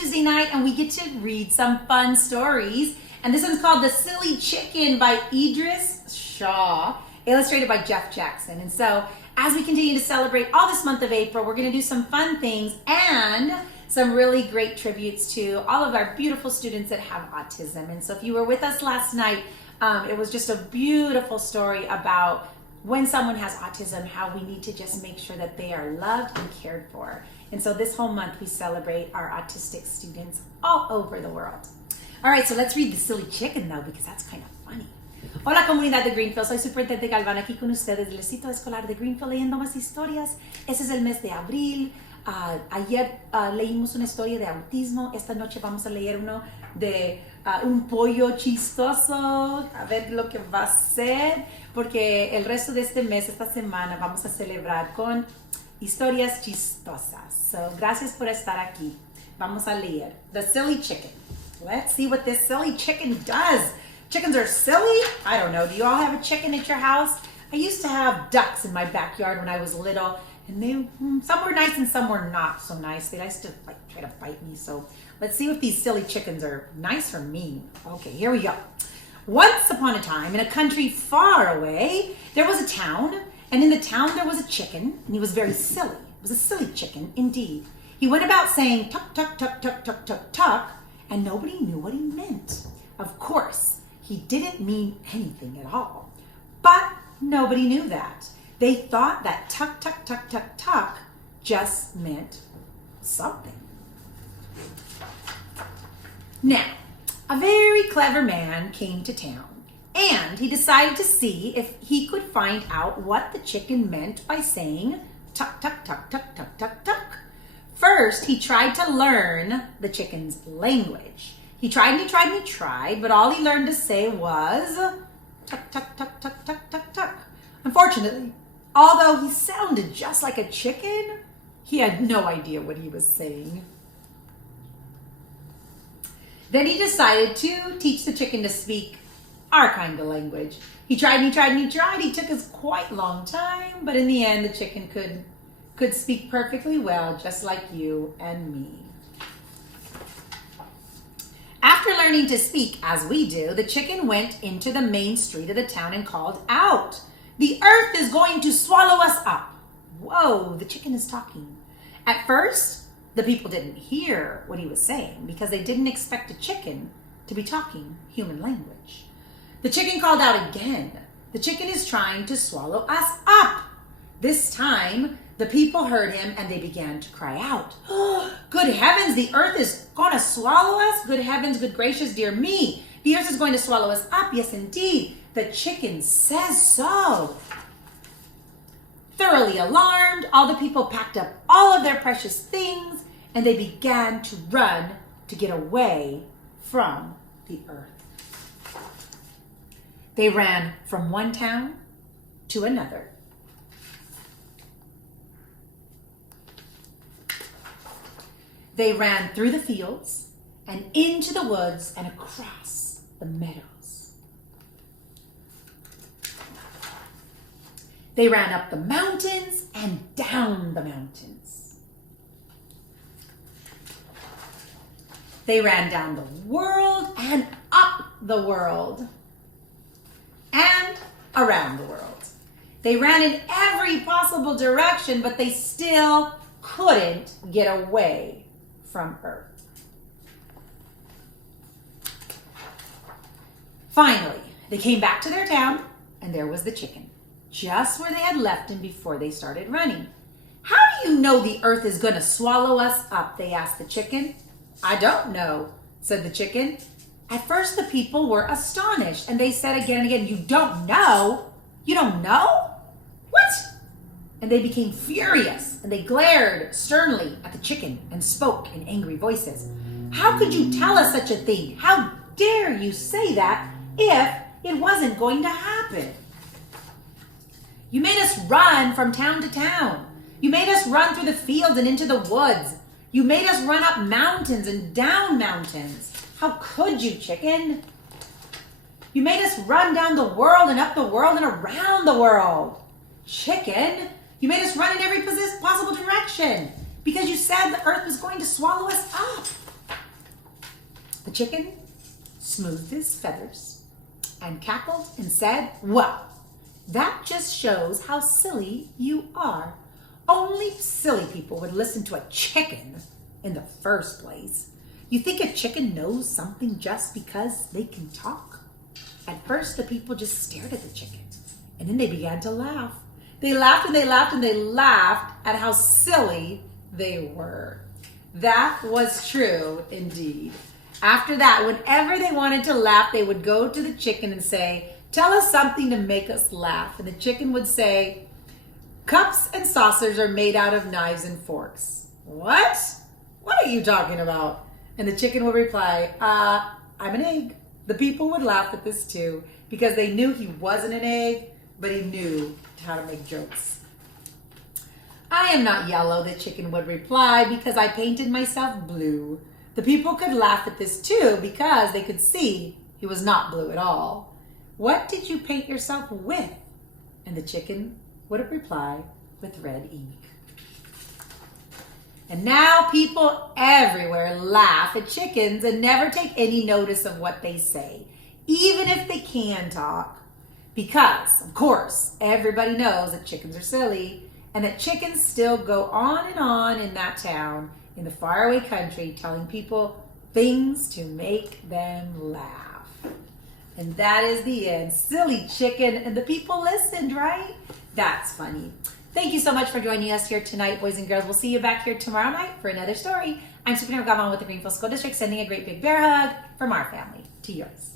Tuesday night and we get to read some fun stories. And this one's called The Silly Chicken by Idris Shaw, illustrated by Jeff Jackson. And so as we continue to celebrate all this month of April, we're going to do some fun things and some really great tributes to all of our beautiful students that have autism. And so if you were with us last night, it was just a beautiful story about when someone has autism, how we need to just make sure that they are loved and cared for. And so this whole month we celebrate our autistic students all over the world. All right, so let's read The Silly Chicken though, because that's kind of funny. Hola comunidad de Greenfield, soy Superintendent Galvan aquí con ustedes del Distrito Escolar de Greenfield leyendo más historias. Ese es el mes de abril. Ayer leímos una historia de autismo. Esta noche vamos a leer uno de un pollo chistoso. A ver lo que va a ser, porque el resto de este mes, esta semana, vamos a celebrar con historias chistosas. So, gracias por estar aquí. Vamos a leer The Silly Chicken. Let's see what this silly chicken does. Chickens are silly? I don't know. Do you all have a chicken at your house? I used to have ducks in my backyard when I was little, and they some were nice and some were not so nice. They used to try to bite me. So let's see if these silly chickens are nice or mean. Okay, here we go. Once upon a time, in a country far away, there was a town, and in the town there was a chicken, and he was very silly. It was a silly chicken indeed. He went about saying tuck, tuck, tuck, tuck, tuck, tuck, tuck, and nobody knew what he meant. Of course, he didn't mean anything at all. But nobody knew that. They thought that tuck, tuck, tuck, tuck, tuck just meant something. Now, a very clever man came to town, and he decided to see if he could find out what the chicken meant by saying tuck, tuck, tuck, tuck, tuck, tuck, tuck. First, he tried to learn the chicken's language. He tried and he tried and he tried, but all he learned to say was tuck, tuck, tuck, tuck, tuck, tuck, tuck. Unfortunately, although he sounded just like a chicken, he had no idea what he was saying. Then he decided to teach the chicken to speak our kind of language. He tried and he tried and he tried. He took us quite a long time, but in the end, the chicken could speak perfectly well, just like you and me. After learning to speak as we do, the chicken went into the main street of the town and called out, "The earth is going to swallow us up." Whoa, the chicken is talking. At first, the people didn't hear what he was saying because they didn't expect a chicken to be talking human language. The chicken called out again. "The chicken is trying to swallow us up." This time, the people heard him and they began to cry out, "Oh, good heavens, the earth is going to swallow us? Good heavens, good gracious, dear me. The earth is going to swallow us up. Yes, indeed. The chicken says so." Thoroughly alarmed, all the people packed up all of their precious things and they began to run to get away from the earth. They ran from one town to another. They ran through the fields and into the woods and across the meadows. They ran up the mountains and down the mountains. They ran down the world and up the world and around the world. They ran in every possible direction, but they still couldn't get away from Earth. Finally, they came back to their town, and there was the chicken, just where they had left him before they started running. "How do you know the earth is going to swallow us up?" they asked the chicken. "I don't know," said the chicken. At first, the people were astonished, and they said again and again, "You don't know? You don't know? What?" And they became furious, and they glared sternly at the chicken and spoke in angry voices. "How could you tell us such a thing? How dare you say that if it wasn't going to happen? You made us run from town to town. You made us run through the fields and into the woods. You made us run up mountains and down mountains. How could you, chicken? You made us run down the world and up the world and around the world. Chicken, you made us run in every possible direction because you said the earth was going to swallow us up." The chicken smoothed his feathers and cackled and said, "Well, that just shows how silly you are. Only silly people would listen to a chicken in the first place. You think a chicken knows something just because they can talk?" At first, the people just stared at the chicken, and then they began to laugh. They laughed and they laughed and they laughed at how silly they were. That was true indeed. After that, whenever they wanted to laugh, they would go to the chicken and say, "Tell us something to make us laugh." And the chicken would say, "Cups and saucers are made out of knives and forks." "What? What are you talking about?" And the chicken would reply, "I'm an egg." The people would laugh at this too, because they knew he wasn't an egg, but he knew how to make jokes. "I am not yellow," the chicken would reply, "because I painted myself blue." The people could laugh at this too, because they could see he was not blue at all. "What did you paint yourself with?" And the chicken would reply, "With red ink." And now people everywhere laugh at chickens and never take any notice of what they say, even if they can talk. Because, of course, everybody knows that chickens are silly, and that chickens still go on in that town in the faraway country telling people things to make them laugh. And that is the end. Silly chicken, and the people listened, right? That's funny. Thank you so much for joining us here tonight, boys and girls. We'll see you back here tomorrow night for another story. I'm Superintendent Galvan with the Greenfield School District, sending a great big bear hug from our family to yours.